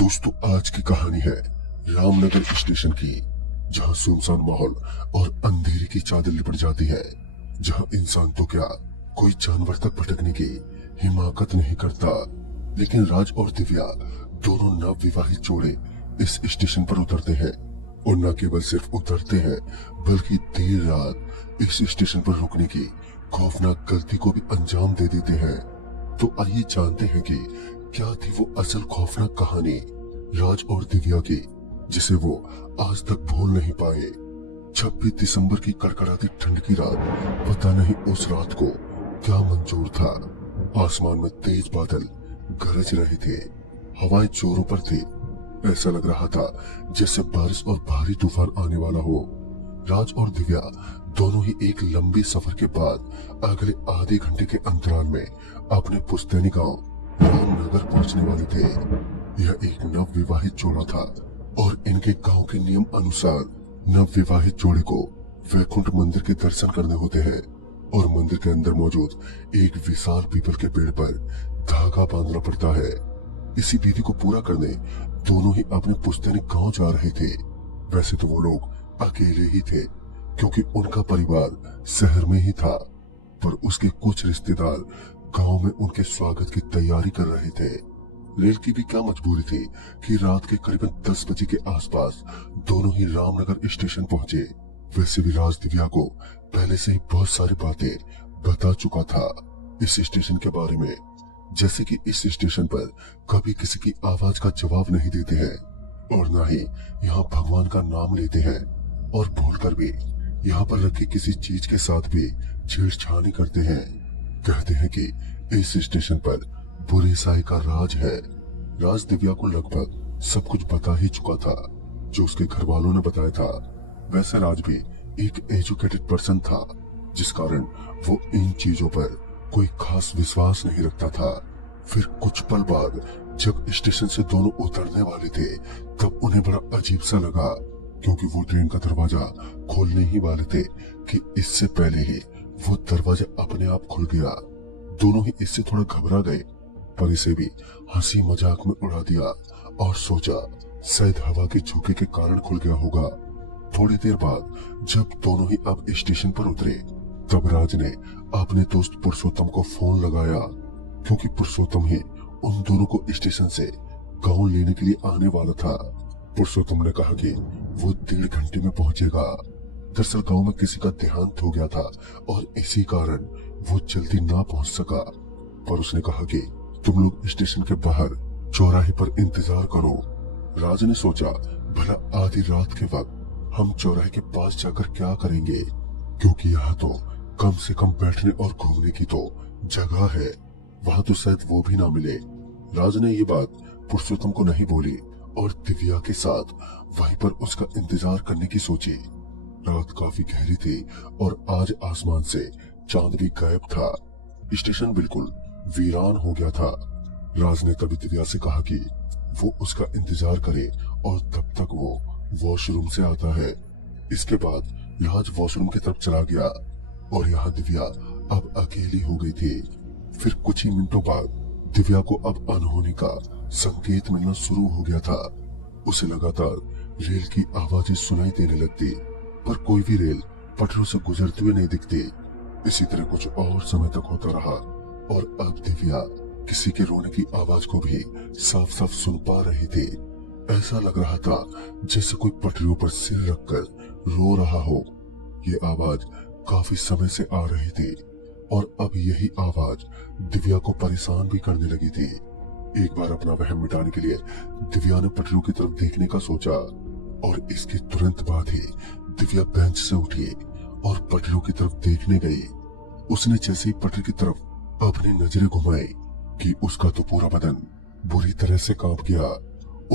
दोस्तों, आज की कहानी है रामनगर स्टेशन की, जहां सुनसान माहौल और अंधेरे की चादर लिपट जाती है। जहां इंसान तो क्या, कोई जानवर तक भटकने की हिमाकत नहीं करता। लेकिन राज और दिव्या दोनों नव विवाहित जोड़े इस स्टेशन पर उतरते हैं, और न केवल सिर्फ उतरते हैं बल्कि देर रात इस स्टेशन पर रुकने की खौफनाक गलती को भी अंजाम दे देते हैं। तो आइए जानते हैं कि क्या थी वो असल खौफनाक कहानी राज और दिव्या की, जिसे वो आज तक भूल नहीं पाए। 26 दिसंबर की कड़कड़ाती ठंड की रात, पता नहीं उस रात को क्या मंजूर था। आसमान में तेज बादल गरज रहे थे, हवाएं जोरों पर थी। ऐसा लग रहा था जैसे बारिश और भारी तूफान आने वाला हो। राज और दिव्या दोनों ही एक लंबे सफर के बाद अगले आधे घंटे के अंतराल में अपने पुश्तैनी गांव रामनगर पहुंचने वाले थे। यह एक नव विवाहित जोड़ा था और इनके गांव के नियम अनुसार नव विवाहित जोड़े को वैकुंठ मंदिर के दर्शन करने होते हैं, और मंदिर के अंदर मौजूद एक विशाल पीपल के पेड़ पर धागा बांधना पड़ता है। इसी विधि को पूरा करने दोनों ही अपने पुश्तैनी गांव जा रहे थे। वैसे तो वो लोग अकेले ही थे, क्योंकि उनका परिवार शहर में ही था, पर उसके कुछ रिश्तेदार गांव में उनके स्वागत की तैयारी कर रहे थे। रेल की भी क्या मजबूरी थी कि रात के करीबन 10 बजे के आसपास दोनों ही रामनगर स्टेशन पहुंचे। वैसे भी राज दिव्या को पहले से ही बहुत सारी बातें बता चुका था इस स्टेशन के बारे में, जैसे कि इस स्टेशन पर कभी किसी की आवाज का जवाब नहीं देते हैं, और न ही यहाँ भगवान का नाम लेते हैं, और भूलकर भी यहाँ पर रखी किसी चीज के साथ भी छेड़छाड़ करते हैं। कहते हैं कि इस स्टेशन पर बुरी साई का राज है। राज दिव्या को लगभग सब कुछ बता ही चुका था जो उसके घर वालों ने बताया था। वैसे राज भी एक एजुकेटेड पर्सन था, जिस कारण वो इन चीजों पर कोई खास विश्वास नहीं रखता था। फिर कुछ पल बाद जब स्टेशन से दोनों उतरने वाले थे, तब उन्हें बड़ा अजीब सा लगा, क्योंकि वो ट्रेन का दरवाजा खोलने ही वाले थे कि इससे पहले ही वो दरवाजा अपने आप खुल गया। दोनों ही इससे थोड़ा घबरा गए, पर इसे भी हंसी मजाक में उड़ा दिया और सोचा शायद हवा के झोंके के कारण खुल गया होगा। थोड़ी देर बाद जब दोनों ही अब स्टेशन पर उतरे, तब राज ने अपने दोस्त पुरुषोत्तम को फोन लगाया, क्योंकि पुरुषोत्तम ही उन दोनों को स्टेशन से गांव लेने के लिए आने वाला था। पुरुषोत्तम ने कहा कि वो 1.5 घंटे में पहुंचेगा। दरअसल गांव में किसी का देहांत हो गया था और इसी कारण वो जल्दी ना पहुंच सका, पर उसने कहा कि तुम लोग स्टेशन के बाहर चौराहे पर इंतजार करो। राज ने सोचा भला आधी रात के वक्त हम चौराहे के पास जाकर क्या करेंगे, क्योंकि यहाँ तो कम से कम बैठने और घूमने की तो जगह है, वहाँ तो शायद वो भी ना मिले। राज ने ये बात पुरुषोत्तम को नहीं बोली और दिव्या के साथ वहीं पर उसका इंतजार करने की सोची। रात काफी गहरी थी और आज आसमान से चांद भी गायब था। स्टेशन बिल्कुल वीरान हो गया था। राज ने तभी दिव्या से कहा कि वो उसका इंतजार करे और तब तक वो वॉशरूम से आता है। इसके बाद राज वॉशरूम की तरफ चला गया और यहाँ दिव्या अब अकेली हो गई थी। फिर कुछ ही मिनटों बाद दिव्या को अब अनहोनी का संकेत मिलना शुरू हो गया था। उसे लगातार रेल की आवाजें सुनाई देने लगती, पर कोई भी रेल पटरियों से गुजरते हुए नहीं दिखती। इसी तरह कुछ और समय तक होता रहा और अब दिव्या किसी के रोने की आवाज को भी साफ साफ सुन पा रही थी। ऐसा लग रहा था जैसे कोई पटरियों पर सिर रखकर रो रहा हो। ये आवाज काफी समय से आ रही थी और अब यही आवाज दिव्या को परेशान भी करने लगी थी। एक बार अपना वहम मिटाने के लिए दिव्या ने पटरियों की तरफ देखने का सोचा, और इसके तुरंत बाद ही दिव्या बेंच से उठी और पटरियों की तरफ देखने गई। उसने जैसे ही पटरी की तरफ अपनी नजरें घुमाई कि उसका तो पूरा बदन बुरी तरह से कांप गया।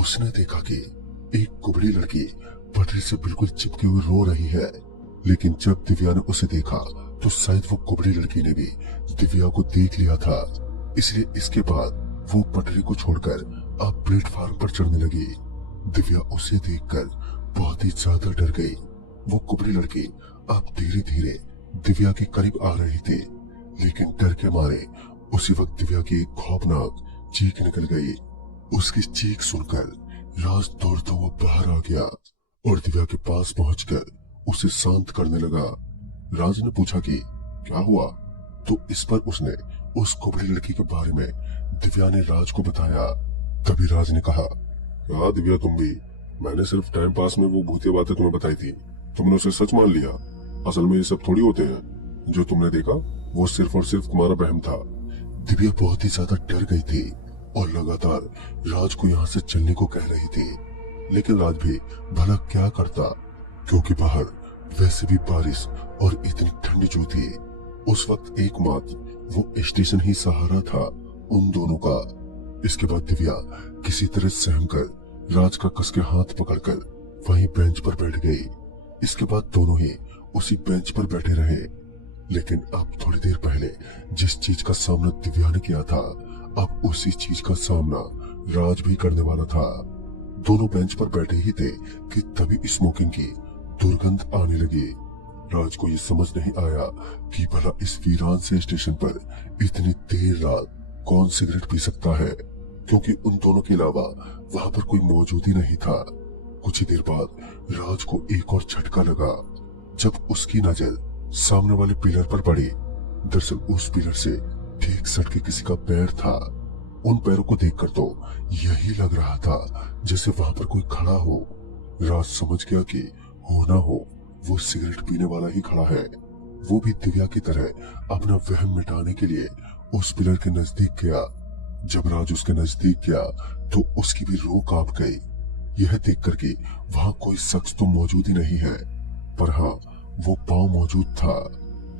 उसने देखा कि एक कुबड़ी लड़की पटरी से बिल्कुल चिपके हुए रो रही है, लेकिन जब दिव्या ने उसे देखा तो शायद वो कुबड़ी लड़की ने भी दिव्या को देख लिया था, इसलिए इसके बाद वो पटरी को छोड़कर अब प्लेटफार्म पर चढ़ने लगी। दिव्या उसे देखकर बहुत ही ज्यादा डर गई। वो कुबड़ी लड़की अब धीरे धीरे दिव्या के करीब आ रही थी, लेकिन डर के मारे उसी वक्त दिव्या की एक खौफनाक चीख निकल गई। उसकी चीख सुनकर राज दौड़ता हुआ बाहर आ गया और दिव्या के पास पहुंचकर उसे शांत करने लगा। राज ने पूछा कि क्या हुआ, तो इस पर उसने उस कुबड़ी लड़की के बारे में दिव्या ने राज को बताया। तभी राज ने कहा, क्या दिव्या तुम भी, मैंने सिर्फ टाइम पास में वो भूतिया बातें तुम्हें बताई थी, तुमने उसे सच मान लिया। असल में ये सब थोड़ी होते हैं, जो तुमने देखा वो सिर्फ और सिर्फ तुम्हारा वहम था। दिव्या बहुत ही ज्यादा डर गई थी और लगातार राज को यहाँ से चलने को कह रही थी, लेकिन राज भी भला क्या करता, क्योंकि बाहर वैसे भी बारिश और इतनी ठंडी जो थी। उस वक्त एकमात्र वो स्टेशन ही सहारा था उन दोनों का। इसके बाद दिव्या किसी तरह सहम कर राज का कस के हाथ पकड़कर वहीं बेंच पर बैठ गई। इसके बाद दोनों ही उसी बेंच पर बैठे रहे, लेकिन अब थोड़ी देर पहले जिस चीज का सामना दिव्या ने किया था, अब उसी चीज का सामना राज भी करने वाला था। दोनों बेंच पर बैठे ही थे कि तभी स्मोकिंग की दुर्गंध आने लगी। राज को ये समझ नहीं आया कि भला इस वीरान से स्टेशन पर इतनी देर रात कौन सिगरेट पी सकता है, क्योंकि उन दोनों के अलावा वहां पर कोई मौजूद ही नहीं था। कुछ ही देर बाद राज को एक और झटका लगा जब उसकी नजर सामने वाले पिलर पर पड़ी। दरअसल उस पिलर से ठीक सटके किसी का पैर था। उन पैरों को देखकर तो यही लग रहा था जैसे वहां पर कोई खड़ा हो। राज समझ गया कि हो ना हो वो सिगरेट पीने वाला ही खड़ा है। वो भी दिव्या की तरह अपना वहम मिटाने के लिए उस पिलर के नजदीक गया। जब राज उसके नजदीक गया तो उसकी भी रूह कांप गई, यह देखकर कि वहां कोई शख्स तो मौजूद ही नहीं है, पर हाँ वो पांव मौजूद था।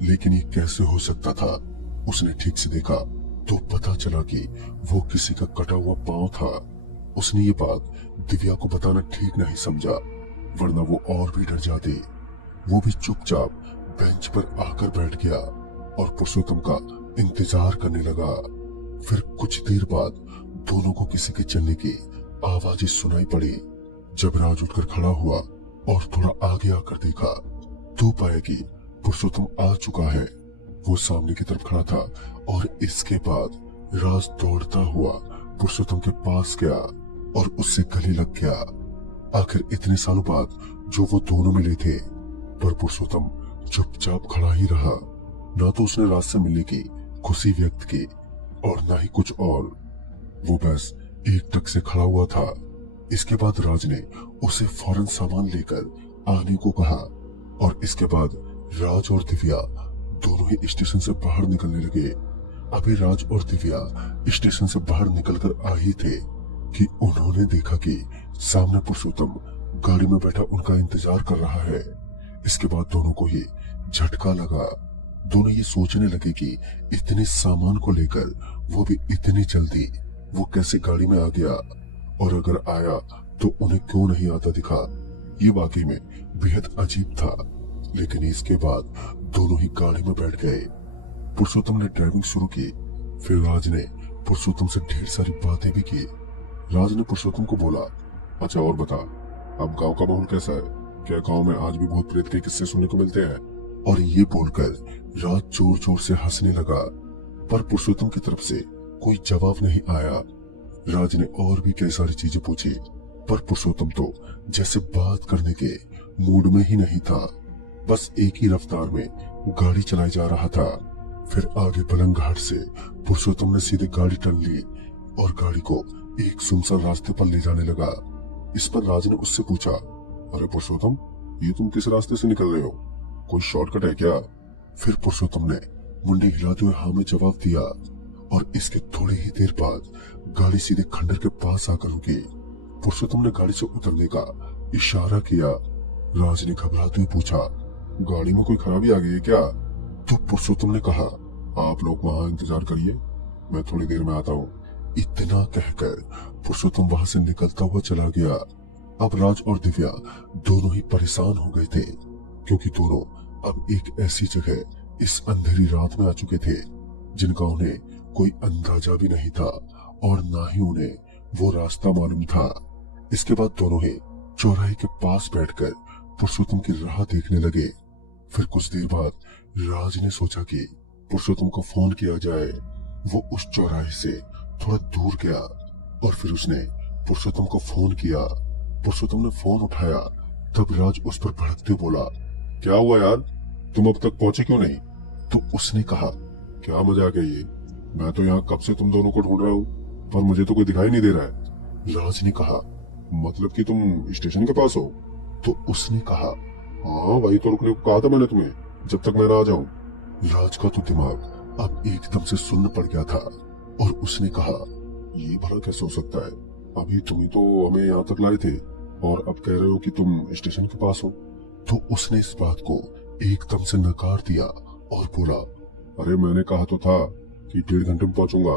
लेकिन ये कैसे हो सकता था? उसने ठीक से देखा तो पता चला कि वो किसी का कटा हुआ पांव था। उसने ये बात दिव्या को बताना ठीक नहीं समझा, वरना वो और भी डर जाती। वो भी चुपचाप बेंच पर आकर बैठ गया और पुरुषोत्तम का इंतजार करने लगा। फिर कुछ देर बाद दोनों को किसी के चलने की आवाजें सुनाई पड़ी। जब राज उठकर खड़ा हुआ और थोड़ा आगे आकर देखा तो पाया कि पुरुषोत्तम आ चुका है। वो सामने की तरफ खड़ा था और इसके बाद राज दौड़ता हुआ पुरुषोत्तम के पास गया और उससे गले लग गया। आखिर इतने सालों बाद जो वो दोनों मिले थे, पर पुरुषोत्तम चुपचाप खड़ा ही रहा। ना तो उसने राज से मिलने की खुशी व्यक्त की और ना ही कुछ और। वो बस एक टक से खड़ा हुआ था। इसके बाद राज ने उसे फौरन सामान लेकर आने को कहा और इसके बाद राज और दिव्या दोनों ही स्टेशन से बाहर निकलने लगे। अभी राज और दिव्या स्टेशन से बाहर निकलकर आ ही थे कि उन्होंने देखा कि सामने पुरुषोत्तम गाड़ी में बैठा उनका इंतजार कर रहा है। इसके बाद दोनों को ही झटका लगा। दोनों ये सोचने लगे कि इतने सामान को लेकर वो भी इतनी जल्दी वो कैसे गाड़ी में आ गया, और अगर आया तो उन्हें क्यों नहीं आता दिखा। ये वाकई में बेहद अजीब था। लेकिन इसके बाद दोनों ही गाड़ी में बैठ गए। पुरुषोत्तम ने ड्राइविंग शुरू की। फिर राज ने पुरुषोत्तम से ढेर सारी बातें भी की। राज ने पुरुषोत्तम को बोला, अच्छा और बता, अब गांव का माहौल कैसा है? क्या गांव में आज भी भूत प्रेत के किस्से सुनने को मिलते हैं? और ये बोलकर राज जोर जोर से हंसने लगा, पर पुरुषोत्तम की तरफ से कोई जवाब नहीं आया। राज ने और भी कई सारी चीजें पूछी, पर पुरुषोत्तम तो जैसे बात करने के मूड में ही नहीं था। बस एक ही रफ्तार में गाड़ी चलाई जा रहा था। फिर आगे पलंग घाट से पुरुषोत्तम ने सीधे गाड़ी टन ली और गाड़ी को एक सुनसान रास्ते पर ले जाने लगा। इस पर राज ने उससे पूछा, अरे पुरुषोत्तम, ये तुम किस रास्ते से निकल रहे हो? कोई शॉर्टकट है क्या? फिर पुरुषोत्तम ने मुंडी हिलाते हुए हाँ में जवाब दिया और इसके थोड़ी ही देर बाद गाड़ी सीधे खंडर के पास आकर रुकी। पुरुषोत्तम ने गाड़ी से उतरने का इशारा किया। राज ने घबराते हुए पूछा, गाड़ी में कोई खराबी आ गई है क्या? तो पुरुषोत्तम ने कहा, आप लोग वहां इंतजार करिए, मैं थोड़ी देर में आता हूँ। इतना कहकर पुरुषोत्तम वहां से निकलता हुआ चला गया। अब राज और दिव्या दोनों ही परेशान हो गए थे, क्योंकि दोनों अब एक ऐसी जगह इस अंधेरी रात में आ चुके थे जिनका उन्हें कोई अंदाजा भी नहीं था और ना ही उन्हें वो रास्ता मालूम था। इसके बाद दोनों ही चौराहे के पास बैठकर पुरुषोत्तम की राह देखने लगे। फिर कुछ देर बाद राज ने सोचा कि पुरुषोत्तम को फोन किया जाए। वो उस चौराहे से थोड़ा दूर गया और फिर उसने पुरुषोत्तम को फोन किया। पुरुषोत्तम ने फोन उठाया, तब राज उस पर भड़कते बोला, क्या हुआ यार, तुम अब तक पहुंचे क्यों नहीं? तो उसने कहा, क्या मजाक है ये, मैं तो यहाँ कब से तुम दोनों को ढूंढ रहा हूँ, पर मुझे तो कोई दिखाई नहीं दे रहा है। राज ने कहा, मतलब कि तुम स्टेशन के पास हो? तो उसने कहा, हाँ वही तो रुकने को कहा था मैंने तुम्हें, जब तक मैं ना आ जाऊं। राज का तो दिमाग अब एकदम से सुन्न पड़ गया था और उसने कहा, ये भला कैसे हो सकता है, अभी तुम ही तो हमें यहाँ तक लाए थे और अब कह रहे हो कि तुम स्टेशन के पास हो। तो उसने इस बात को एकदम से नकार दिया और बोला, अरे मैंने कहा तो था कि 1.5 घंटे में पहुंचूंगा।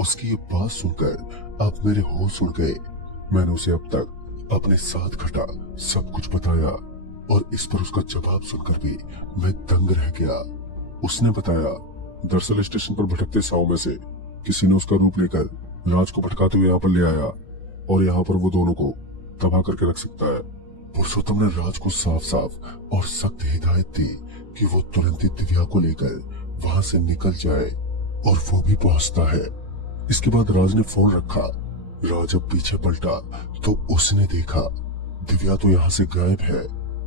उसकी ये बात सुनकर अब मेरे होश उड़ गए। मैंने उसे अब तक अपने साथ घटा सब कुछ बताया और इस पर उसका जवाब सुनकर भी मैं दंग रह गया। उसने बताया, दरअसल स्टेशन पर भटकते साव में से किसी ने उसका रूप लेकर राज को भटकाते हुए यहाँ पर ले आया और यहाँ पर वो दोनों को तबाह करके रख सकता है। पुरुषोत्तम ने राज को साफ साफ और सख्त हिदायत दी कि वो तुरंत ही दिव्या को लेकर वहां से निकल जाए और वो भी पहुंचता है। इसके बाद राज ने फोन रखा। राज अब पीछे पलटा तो उसने देखा दिव्या तो यहाँ से गायब है।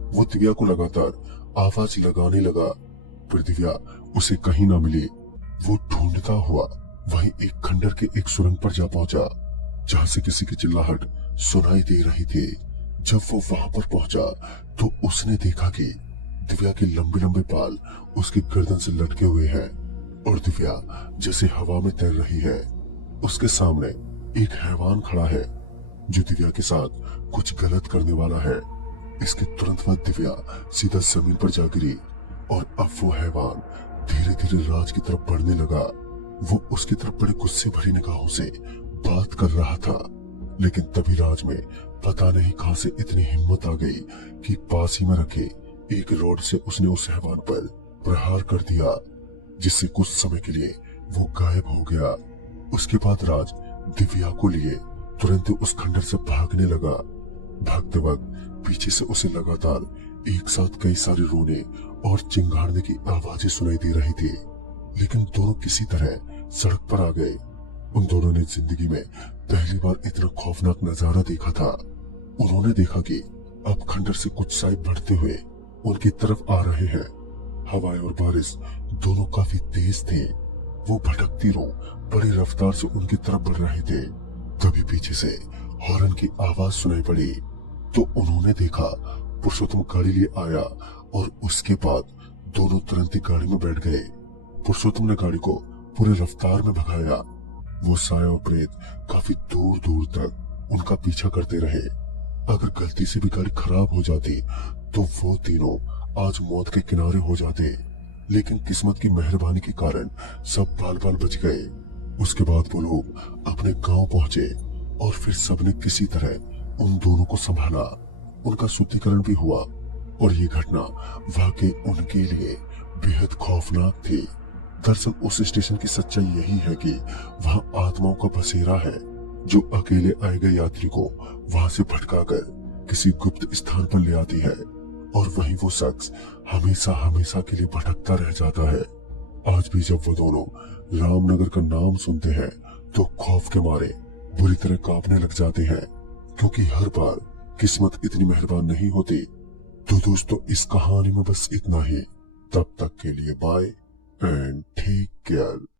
वो दिव्या को लगातार आवाज लगाने लगा, पर दिव्या उसे कहीं ना मिली। वो ढूंढता हुआ वहीं एक खंडर के एक सुरंग पर जा पहुंचा जहां से किसी की चिल्लाहट सुनाई दे रही थी। जब वो वहां पर पहुंचा तो उसने देखा कि दिव्या के लंबे लंबे बाल उसकी गर्दन से लटके हुए हैं और दिव्या जैसे हवा में तैर रही है। उसके सामने एक हैवान खड़ा है जो दिव्या के साथ कुछ गलत करने वाला है। इसके तुरंत बाद दिव्या सीधा जमीन पर जा गिरी और अब वो हैवान धीरे धीरे राज की तरफ बढ़ने लगा। वो उसकी तरफ बड़े गुस्से भरी निगाहों से बात कर रहा था, लेकिन तभी राज में पता नहीं कहां से इतनी हिम्मत आ गई कि पास ही में रखे एक रोड से उसने उस हैवान पर प्रहार कर दिया, जिससे कुछ समय के लिए वो गायब हो गया। उसके बाद राज दिव्या को लिए तुरंत उस खंडर से भागने लगा। भागते वक्त पीछे से उसे लगातार एक साथ कई सारे रोने और चिंगाड़ने की आवाजें सुनाई दे रही थी, लेकिन दोनों किसी तरह सड़क पर आ गए। उन दोनों ने जिंदगी में पहली बार इतना खौफनाक नजारा देखा था। उन्होंने देखा कि अब खंडर से कुछ साहिब बढ़ते हुए उनकी तरफ आ रहे हैं। हवाएं और बारिश दोनों काफी तेज थे। वो भटकती रो बड़ी रफ्तार से उनकी तरफ बढ़ रहे थे। तभी पीछे से हॉर्न की आवाज सुनाई पड़ी तो उन्होंने देखा पुरुषोत्तम गाड़ी लिए आया और उसके बाद दोनों तुरंत ही गाड़ी में बैठ गए। पुरुषोत्तम ने गाड़ी को पूरे रफ्तार में भगाया। वो साया और प्रेत काफी दूर दूर तक उनका पीछा करते रहे। अगर गलती से भी गाड़ी खराब हो जाती तो वो तीनों आज मौत के किनारे हो जाते, लेकिन किस्मत की मेहरबानी के कारण सब बाल बाल बच गए। उसके बाद वो लोग अपने गांव पहुंचे और फिर सबने किसी तरह उन दोनों को संभाला। उनका शुद्धिकरण भी हुआ और ये घटना वाकई उनके लिए बेहद खौफनाक थी। दरअसल उस स्टेशन की सच्चाई यही है कि वहाँ आत्माओं का बसेरा है जो अकेले आए गए यात्री को वहां से भटकाकर किसी गुप्त स्थान पर ले आती है और वहीं वो शख्स हमेशा हमेशा के लिए भटकता रह जाता है। आज भी जब वो दोनों रामनगर का नाम सुनते हैं तो खौफ के मारे बुरी तरह कांपने लग जाते हैं, क्योंकि हर बार किस्मत इतनी मेहरबान नहीं होती। तो दोस्तों इस कहानी में बस इतना ही। तब तक के लिए बाय एंड टेक केयर।